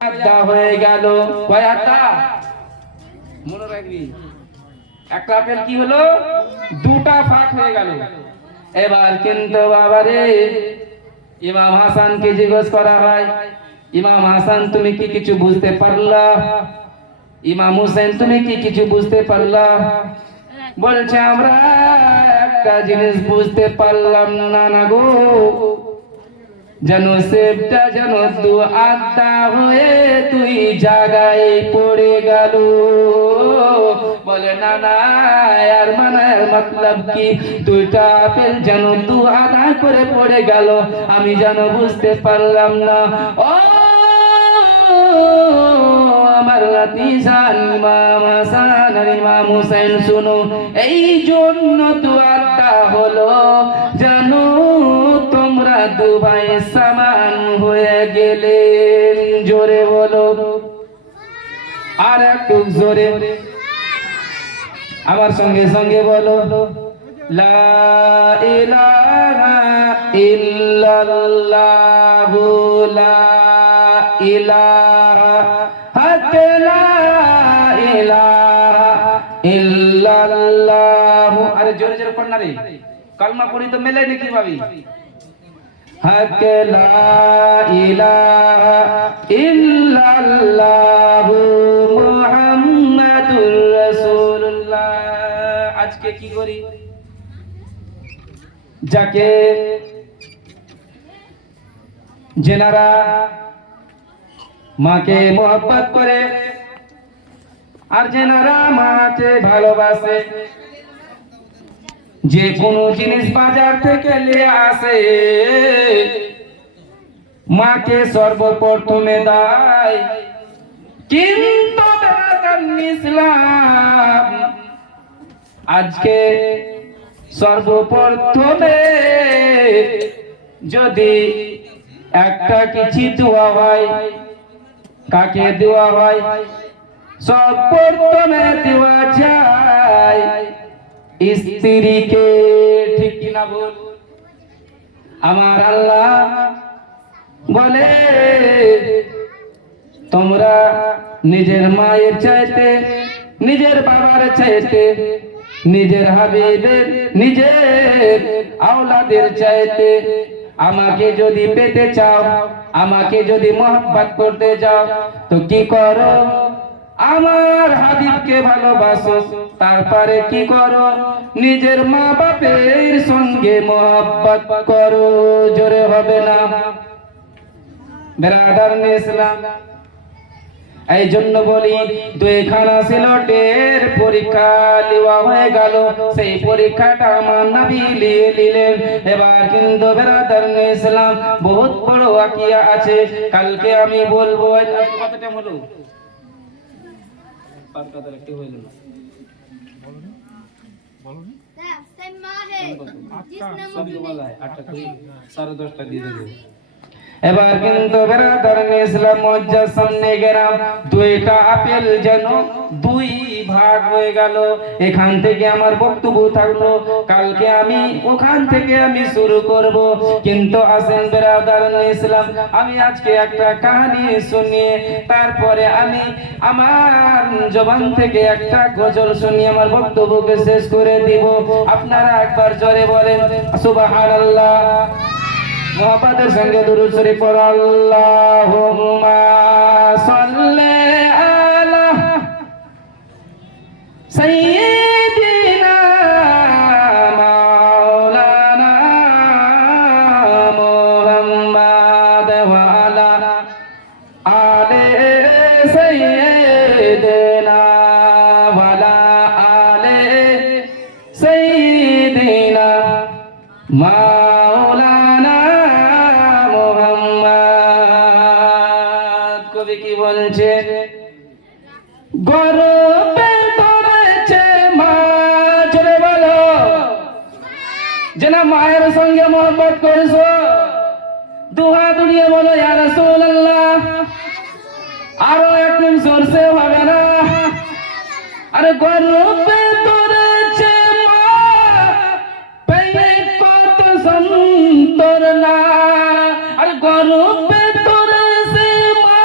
আড্ডা হয়ে গেল। কয় আড্ডা? মনে রাখবি, একটা আপেল কি হলো, দুটা ফাঁক হয়ে গেল। এবার কিন্তু বাবারে ইমাম হাসানকে জিজ্ঞেস করা হয়, ইমাম হাসান তুমি কি কিছু বুঝতে পারলা? ইমাম হুসেন তুমি কি কিছু বুঝতে পারলা? বলছে আমরা একটা জিনিস বুঝতে পারলাম না না গো, যেন সেবটা যেন দু আড্ডা হয়ে তুই জায়গায় পড়ে গেল। বলে না না আর মানে মতলব কি, দুইটা আপেল যেন দু আধা করে পড়ে গেল, আমি যেন বুঝতে পারলাম না। ও আমার নাতিজান ইমাম হাসান আর ইমাম হুসেন শুনো, এই জন্য দু আড্ডা হলো, জানো তোমরা দু ভাই সমান হয়ে গেলেন। জোরে বলো, আর একটু জোরে আমার সঙ্গে সঙ্গে বলো, লা ইলাহা ইল্লাল্লাহু লা ইলাহা লা ইলাহা ইল্লাল্লাহু। আরে জোরে জোরে পড় না রে, কালমা পড়ি তো মেলে নাকি ভাবি। হক লা ইলাহা ইল্লাল্লাহু মুহাম্মাদুর রাসূলুল্লাহ। আজকে কি করি, যাকে যেনারা মাকে মোহব্বত করে আর যেনারা মাকে ভালোবাসে, যে কোনো জিনিস বাজার থেকে নিয়ে আসে মাকে সর্বপ্রথমে দেয়, কিন্তু ইসলাম আজকে সর্বপ্রথমে যদি একটা কিছু দেওয়া হয়, কাকে দেওয়া হয়? সর্বপ্রথমে দেওয়া যায় স্ত্রীকে। ঠিক কিনা বল? আমার আল্লাহ বলে তোমরা নিজের মায়ের চাইতে, নিজের বাবার চাইতে, নিজের হাবিবের, নিজের আওলাদের চাইতে আমাকে যদি পেতে চাও, আমাকে যদি মোহব্বত করতে চাও, তো কি করো? আমার হাবিবকে ভালোবাসো, তারপরে কি করো? নিজের মা বাপের সঙ্গে মোহব্বত করো। জোরে হবে না বেরাদার ইসলাম? এই জন্য বলি, দুইখানা সিলেটের পরীক্ষা লিওয়া হয়ে গেল, সেই পরীক্ষাটা আমার নবী নিয়ে নিলেন। এবার কিন্তু বেরাদার ইসলাম বহুত বড় ওয়াকিয়া আছে, কালকে আমি বলবো। কত টাইম হলো? এবার কিন্তু বেরাদার ইসলাম মজ্জার সামনে গেলাম, দুইটা আপেল যেন দুই ভাগ হয়ে গেল। এখান থেকে আমার বক্তব্য থাকলো, কালকে আমি ওখান থেকে আমি শুরু করব। কিন্তু আসেন বেরাদার ইসলাম, আমি আজকে একটা কাহিনী শুনিয়ে তারপরে আমি আমার জবান থেকে একটা গজল শুনিয়ে আমার বক্তব্যকে শেষ করে দিব। আপনারা একবার জোরে বলেন সুবহানাল্লাহ। মোহাম্মদের সঙ্গে দুরূদ শরীফ পড়ো, আল্লাহুম্মা সাল্লি আলা সাইয়্যিদিনা মাওলানা মুহাম্মাদ ওয়া আলা আলি সাইয়্যিদিনা ওয়া আলা আলি সাইয়্যিদিনা মাওলানা। কবি কি বলছে? গর্বে ধরেছে মা, জোরে বলো, যেন মায়ের সঙ্গে মোহব্বত করেছো। দুহাত উঠিয়ে বলো ইয়া রাসূলুল্লাহ। আরো একটু জোরসে হবে না? আরে গর্বে ধরেছে মা, পেয়ে কত সন্তর না। আরে গর্বে ধরেছে মা,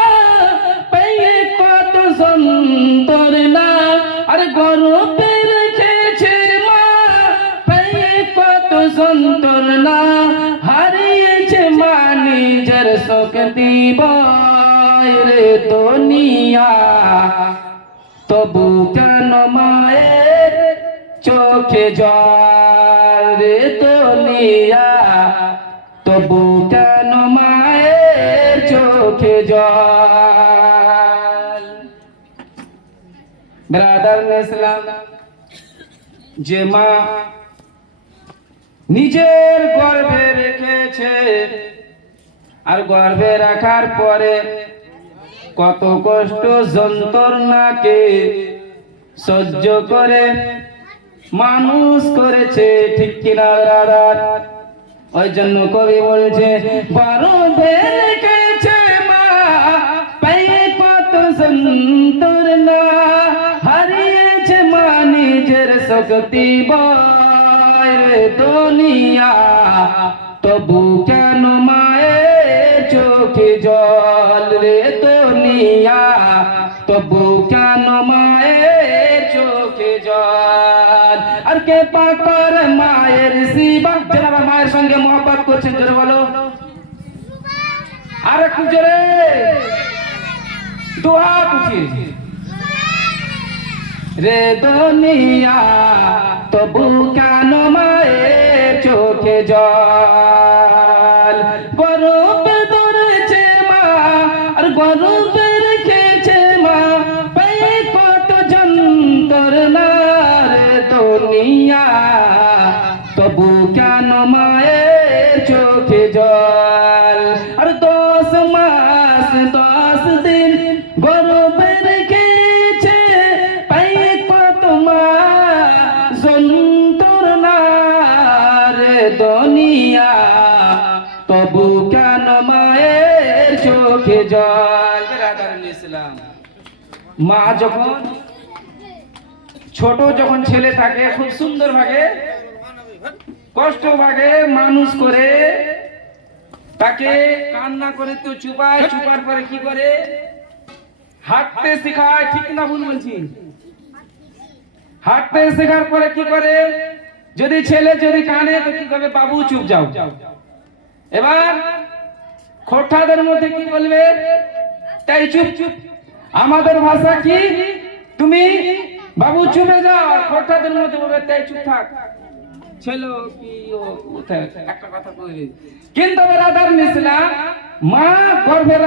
বয় রে দুনিয়া, তবু কেন মায়ের চোখে জল রে দুনিয়া, তবু কেন মায়ের চোখে জল। ব্রাদার ইসলাম, যে মা নিজের গর্ভে রেখেছে আর গর্ভে রাখার পরে কত কষ্ট যন্ত্রণাকে সহ্য করে মানুষ করেছে, ঠিক কিনা রাদার? ওই জন্য কবি বলছে, গর্ভে রেখেছে মা পায়ে কত যন্ত্রণা, হারিয়েছে মা নিজের শক্তি বয় রে দুনিয়া, তবু কেন মায়ের চোখে জল রে দুনিয়া, তবু কেন মায়ের চোখে জল। আর কে পাকর মায়ের শিবা, যারা মায়ের সঙ্গে মহব্বত করছেন জোরে বলো, আর একটু জোরে দোয়া উঠিয়ে রে দুনিয়া, তবু কেন মায়ের চোখে জল। গর্ভে ধরেছে মা আর গর্ভে রেখেছে মা পায়ে কত যন্ত্রণা রে দুনিয়া, তবু কেন মায়ের চোখে জল। আর 10 মাস 10 দিন গর্ভে রেখেছে পায়ে কত মা যন্ত্রণা রে দুনিয়া, তবু কেন মায়ের চোখে জল। ব্রাদার ইসলাম, মা যখন ছোট যখন ছেলে থাকে খুব সুন্দর ভাবে কষ্ট ভাগে মানুষ করে, তাকে কান্না করে তো চুপায়, চুপার পরে কি করে হাঁটতে শেখায়, ঠিক না ভুল বলছি? হাঁটতে শেখার পরে কি করে, যদি ছেলে যদি কানে তো কি করবে, বাবু চুপ যাও। এবার খোঠাদের মধ্যে কি বলবে, তাই চুপ চুপ। আমাদের ভাষা কি, তুমি বাবু চুপে যাও, খোঠাদের মধ্যে বলবে তাই চুপ থাক। ছেলে কি একটা কথা বলি, কিন্তু ব্রাদার ইসলাম, মা গর্ভে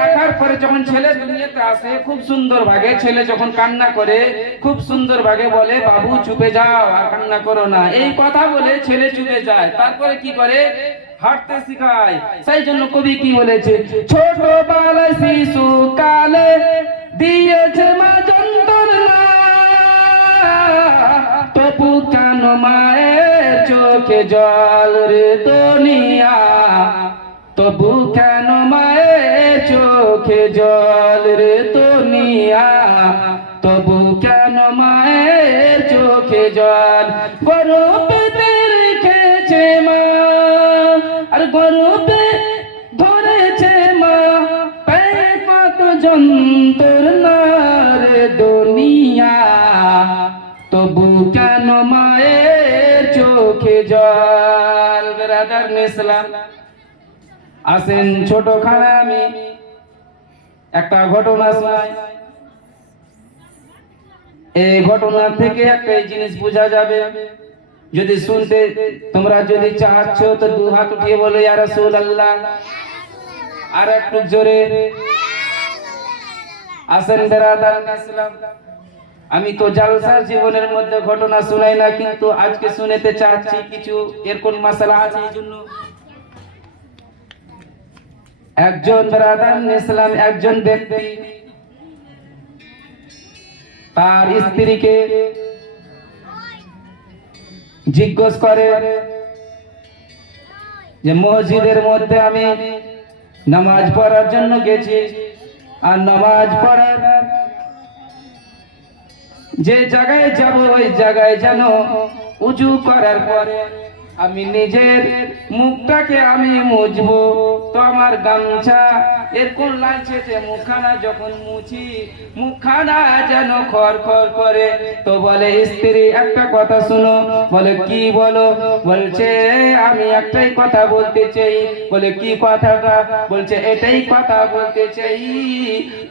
রাখার পরে যখন ছেলে দুনিয়াতে আসে খুব সুন্দর ভাগে, ছেলে যখন কান্না করে খুব সুন্দর ভাগে বলে, বাবু চুপে যাও আর কান্না করো না, এই কথা বলে ছেলে চুপে যায়। তারপরে কি করে, হাঁটতে শেখায়। সেই জন্য কবি কি বলেছে, ছোট বালা শিশু কালে দিয়েছে মা যন্ত্রণা, তবু কেন মায়ের চোখে জল রে দুনিয়া, তবু কেন মায়ের চোখে জল রে দুনিয়া, তবু কেন মায়ের চোখে জল। গর্ভে রেখেছে মা আর গর্ভে ধরেছে মা পায়ে কত যন্ত্রণা রে দুনিয়া, তবু কেন মায়ের চোখে জল। ব্রাদার ইসলাম, আসেন ছোট খানা আমি একটা ঘটনা শোনাই। এই ঘটনা থেকে একটা জিনিস বোঝা যাবে, যদি শুনতে তোমরা যদি চাচ্ছ তো 2 হাত উঠিয়ে বলো ইয়া রাসূলুল্লাহ, আর একটু জোরে। আসেন ব্রাদার ইসলাম, আমি তো জালসার জীবনের মধ্যে ঘটনা শুনাই না, কিন্তু আজকে শুনেতে চাচ্ছি কিছু, এর কোন মাসালা আছে এই জন্য। একজন ব্রাদার ইসলাম, একজন ব্যক্তি তার স্ত্রীকে জিজ্ঞেস করে যে মসজিদের মধ্যে আমি নামাজ পড়ার জন্য গেছি, আর নামাজ পড়ার যে জায়গায় যাব ওই জায়গায় যেন উজু করার পরে আমি নিজের মুখটাকে আমি মুছবো, তো আমার গামছা এর কোন লাগছে যে মুখখানা যখন মুছি মুখখানা যেন খর খর করে। তো বলে স্ত্রী একটা কথা শুনো। বলে কি বলো? বলছে আমি একটাই কথা বলতে চাই। বলে কি কথাটা? বলছে এটাই কথা বলতে চাই,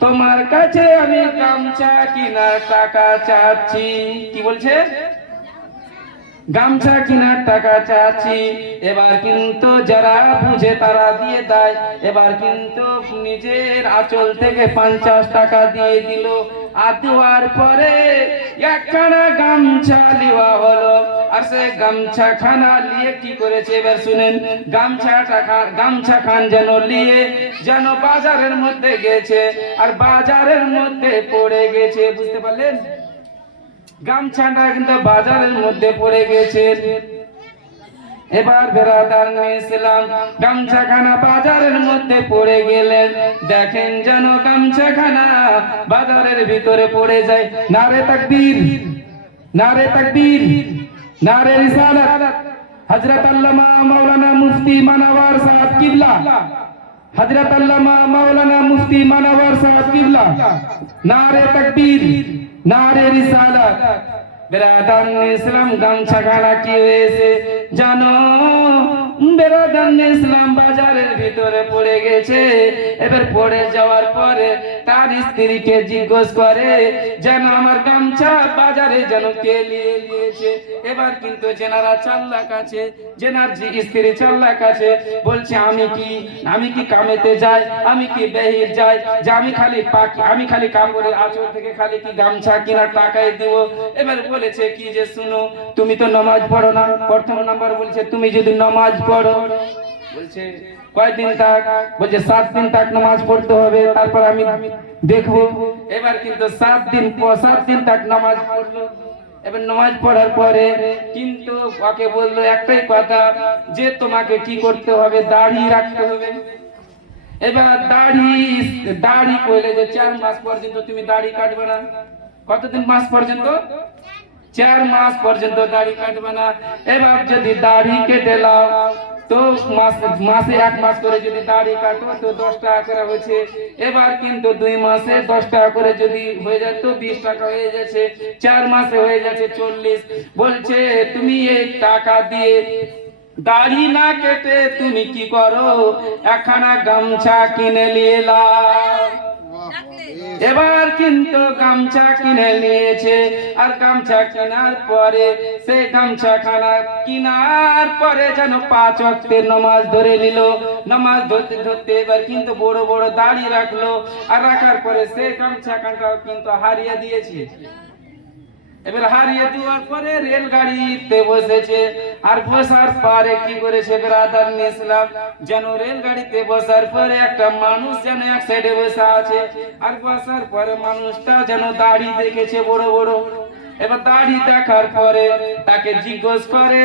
তোমার কাছে আমি গামছা কিনার টাকা চাচ্ছি। কি বলছে? গামছা কিনার টাকা চাচ্ছি। এবার কিন্তু যারা বুঝে তারা দিয়ে দেয়। এবার কিন্তু নিজের আঁচল থেকে 50 টাকা দিয়ে দিল। আর দেওয়ার পরে একখানা গামছা নেওয়া হলো। আর সে গামছা খানা নিয়ে কি করেছে এবার শুনেন। গামছা খান যেন নিয়ে যেন বাজারের মধ্যে গেছে, আর বাজারের মধ্যে পড়ে গেছে। বুঝতে পারলেন? গামছাটা কিন্তু বাজারের মধ্যে পড়ে গেছে। এবার বেরাদার ইসলাম গামছাখানা বাজারের মধ্যে পড়ে গেলেন। দেখেন যেন গামছাখানা বাজারের ভিতরে পড়ে যায়। নারে তাকবীর, নারে তাকবীর, নারে রিসালাত। হযরত আল্লামা মাওলানা মুফতি মানওয়ার সাহেব কিবলা, হযরত আল্লামা মাওলানা মুফতি মানওয়ার সাহেব কিবলা। নারে তাকবীর, নারে রিসালাত। বেরাদান ইসলাম গামছাখানা কি হয়েছে জানো? বেরাদান ইসলাম বাজারের ভিতরে পড়ে গেছে। এবার পড়ে যাওয়ার পরে তার স্ত্রীকে জিজ্ঞেস করে যেন আমার গামছা বাজারে যেন কে নিয়ে নিয়েছে। এবার কিন্তু জেনারা চাল্লাক আছে, জেনার স্ত্রী চাল্লাক আছে। বলছে আমি কি কামেতে যাই, আমি কি বেহির যাই, যে আমি খালি কাপড়ের আঁচল থেকে খালি কি গামছা কিনার টাকায় দিব। এবার বলেছে কি যে শুনো, তুমি তো নামাজ পড়ো না। প্রথম নাম্বার বলছে তুমি যদি নামাজ পড়ো, বলছে কয়দিন তাক? বলছে 7 দিন তাক নামাজ পড়তে হবে, তারপর আমি দেখবো। এবার কিন্তু 7 দিন তাক নামাজ পড়লো। এবার নামাজ পড়ার পরে কিন্তু ওকে বললো একটাই কথা, যে তোমাকে কি করতে হবে, দাড়ি রাখতে হবে। এবার দাড়ি কইলে যে 4 মাস পর্যন্ত তুমি দাড়ি কাটবে না। কতদিন? মাস পর্যন্ত? 4 মাস পর্যন্ত দাড়ি কাটবে না। এবার যদি দাড়ি কেটে নাও তো মাসে 1 মাস করে যদি দাড়ি কাটো তো 10 টাকা করে হচ্ছে। এবার কিন্তু 2 মাসে 10 টাকা করে যদি হয়ে যায় তো 20 টাকা হয়ে যাচ্ছে। 4 মাসে হয়ে যাচ্ছে 40। বলছে তুমি এই টাকা দিয়ে দাড়ি না কেটে তুমি কি করো, একখানা গামছা কিনে নিয়ে এলাম। এবার কিন্তু গামছা কিনে নিয়েছে। আর গামছা কেনার পরে সে গামছাখানা কিনার পরে যেন 5 ওয়াক্তের নামাজ ধরে নিল। নামাজ ধরতে ধরতে এবার কিন্তু বড় বড় দাড়ি রাখলো। আর রাখার পরে সে গামছাখানাটাও কিন্তু হারিয়ে দিয়েছে। এবার হারিয়ে দেওয়ার পরে রেলগাড়িতে বসেছে। আর বসার পরে কি করেছে বেরাদার ইসলাম, যেন রেলগাড়িতে বসার পরে একটা মানুষ যেন এক সাইডে বসে আছে। আর বসার পরে মানুষটা যেন দাড়ি দেখেছে বড় বড়। এবার দাড়ি দেখার পরে তাকে জিজ্ঞেস করে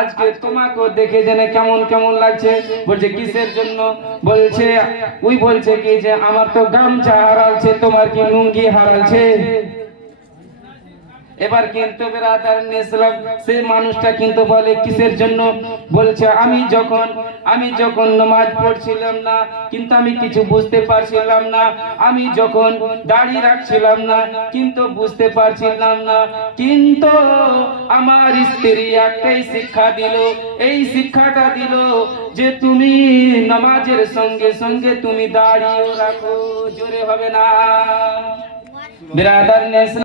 আজকে তোমাকে দেখে জেনে কেমন কেমন লাগছে। বলছে কিসের জন্য? বলছে বলছে কি যে আমার তো গামছা হারালছে, তোমার কি লুঙ্গি হারালছে? এবার কিন্তু বেরাদার ইসলাম সেই মানুষটা কিন্তু বলে কিসের জন্য? বলছে আমি যখন নামাজ পড়ছিলাম না কিন্তু আমি কিছু বুঝতে পারছিলাম না। আমি যখন দাড়ি রাখছিলাম না কিন্তু বুঝতে পারছিলাম না। কিন্তু আমার স্ত্রী একটাই শিক্ষা দিল, এই শিক্ষাটা দিল যে তুমি নামাজের সঙ্গে সঙ্গে তুমি দাড়িও রাখো। জোরে হবে না? বেরাদার ইসলাম